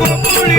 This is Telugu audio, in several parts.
గోపుడి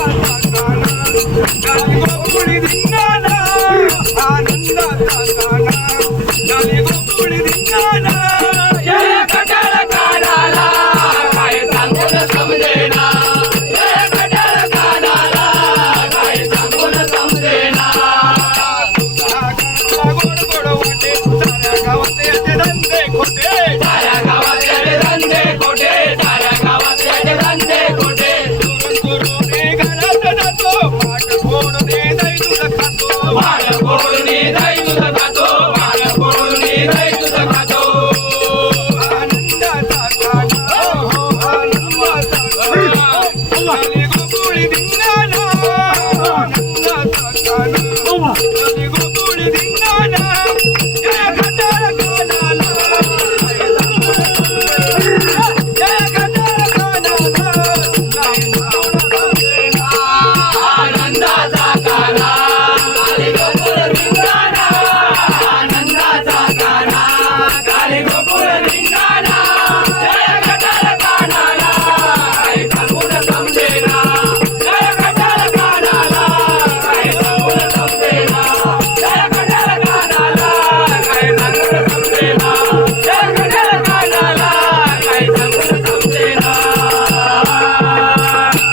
ఆనంద. ఆనంద ఆనంద God!